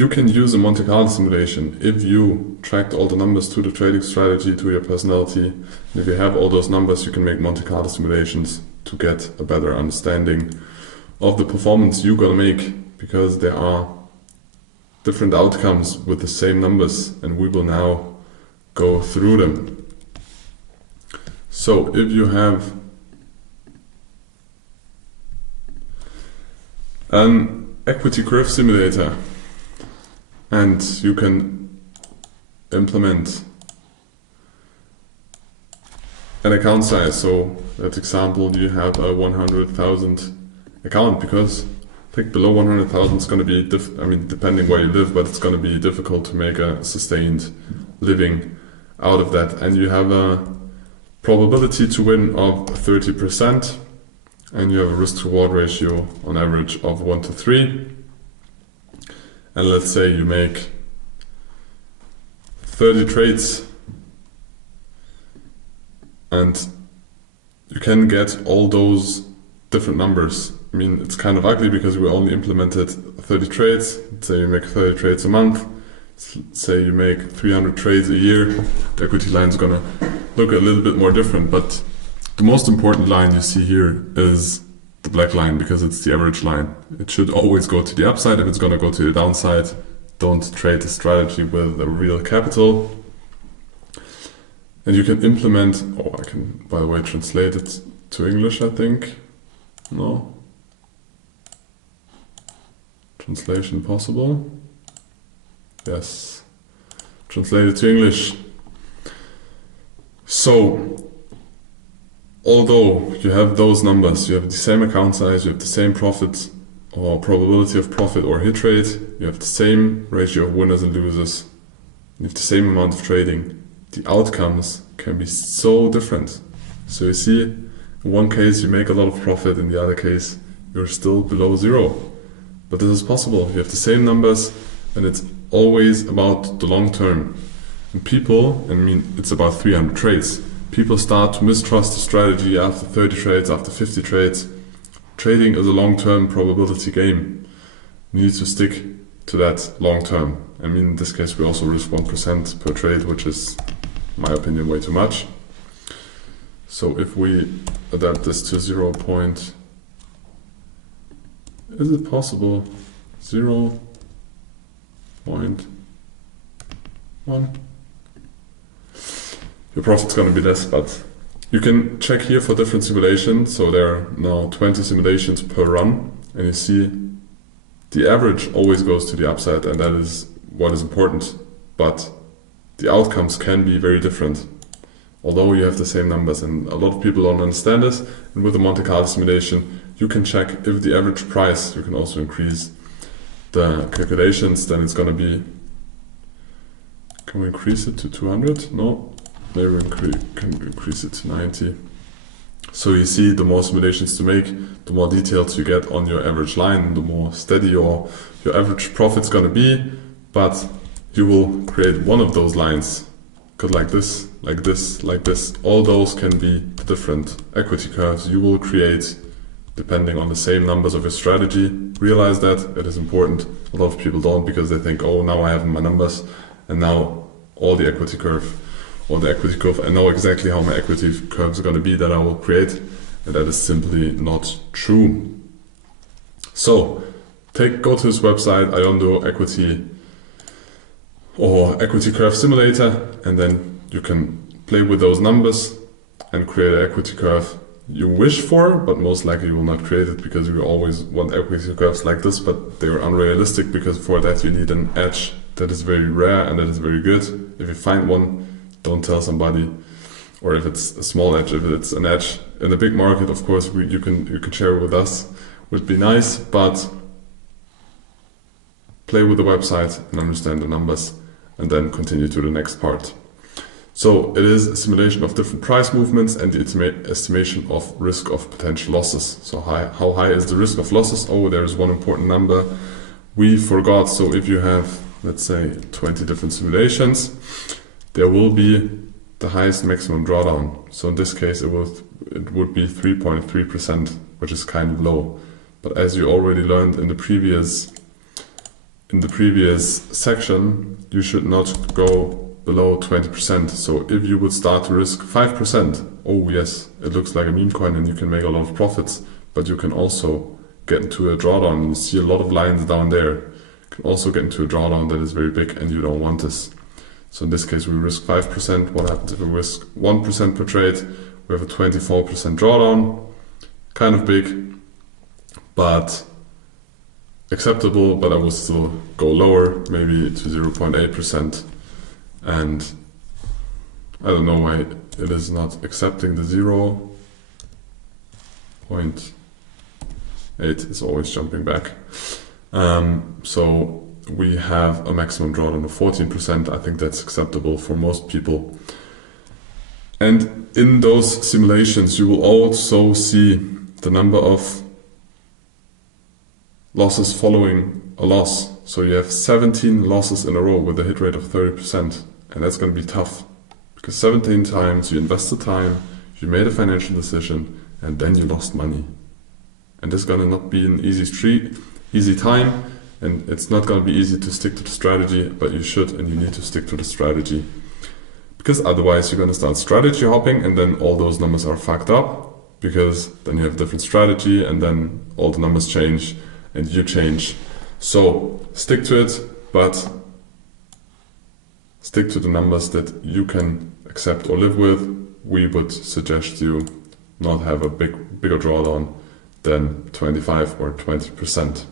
You can use a Monte Carlo simulation if you tracked all the numbers to the trading strategy, to your personality. And if you have all those numbers, you can make Monte Carlo simulations to get a better understanding of the performance you're gonna make, because there are different outcomes with the same numbers, and we will now go through them. So if you have an equity curve simulator and you can implement an account size, so that example, you have a 100,000 account, because I think below 100,000 is going to be, depending where you live, but it's going to be difficult to make a sustained living out of that. And you have a probability to win of 30%, and you have a risk-reward ratio on average of 1 to 3. And let's say you make 30 trades, and you can get all those different numbers. I mean, it's kind of ugly because we only implemented 30 trades. Let's say you make 30 trades a month. Say you make 300 trades a year. The equity line is going to look a little bit more different, but the most important line you see here is the black line, because it's the average line. It should always go to the upside. If it's going to go to the downside, don't trade the strategy with a real capital. And you can implement, I can, by the way, translate it to English, I think. No? Translation possible? Yes. Translate it to English. So, although you have those numbers, you have the same account size, you have the same profit or probability of profit or hit rate, you have the same ratio of winners and losers, you have the same amount of trading, the outcomes can be so different. So you see, in one case you make a lot of profit, in the other case you're still below zero. But this is possible. You have the same numbers, and it's always about the long term. And people, it's about 300 trades. People start to mistrust the strategy after 30 trades, after 50 trades. Trading is a long-term probability game. You need to stick to that long term. In this case we also risk 1% per trade, which is, in my opinion, way too much. So if we adapt this to 0. Is it possible? 0.1? Your profit's going to be less, but you can check here for different simulations. So there are now 20 simulations per run, and you see the average always goes to the upside, and that is what is important. But the outcomes can be very different, although you have the same numbers, and a lot of people don't understand this. And with the Monte Carlo simulation, you can check if the average price, you can also increase the calculations, then it's going to be, can we increase it to 200? No, maybe we can increase it to 90. So you see, the more simulations to make, the more details you get on your average line, the more steady your average profit's going to be. But you will create one of those lines, because like this, like this, like this, all those can be the different equity curves you will create depending on the same numbers of your strategy. Realize that it is important. A lot of people don't, because they think, oh, now I have my numbers, and now all the equity curve, I know exactly how my equity curves are going to be that I will create, and that is simply not true. So go to this website, Iondo Equity or Equity Curve Simulator, and then you can play with those numbers and create an equity curve you wish for, but most likely you will not create it, because you always want equity curves like this, but they are unrealistic, because for that you need an edge that is very rare and that is very good. If you find one, don't tell somebody, or if it's a small edge, if it's an edge in a big market, of course you can share it with us, would be nice, but play with the website and understand the numbers, and then continue to the next part. So it is a simulation of different price movements and the estimation of risk of potential losses. So how high is the risk of losses? Oh, there is one important number we forgot. So if you have, let's say, 20 different simulations, there will be the highest maximum drawdown. So in this case, it would be 3.3%, which is kind of low. But as you already learned in the previous in the previous section, you should not go below 20%. So if you would start to risk 5%, oh yes, it looks like a meme coin and you can make a lot of profits, but you can also get into a drawdown. You see a lot of lines down there. You can also get into a drawdown that is very big and you don't want this. So in this case, we risk 5%. What happens if we risk 1% per trade? We have a 24% drawdown, kind of big, but acceptable, but I will still go lower, maybe to 0.8%. And I don't know why it is not accepting the 0.8. It's always jumping back. So we have a maximum drawdown of 14%. I think that's acceptable for most people. And in those simulations, you will also see the number of losses following a loss. So you have 17 losses in a row with a hit rate of 30%. And that's going to be tough. Because 17 times you invested time, you made a financial decision, and then you lost money. And this is going to not be an easy time, and it's not going to be easy to stick to the strategy, but you should and you need to stick to the strategy. Because otherwise you're going to start strategy hopping, and then all those numbers are fucked up, because then you have a different strategy, and then all the numbers change, and you change. So stick to it, but stick to the numbers that you can accept or live with. We would suggest you not have a bigger drawdown than 25 or 20%.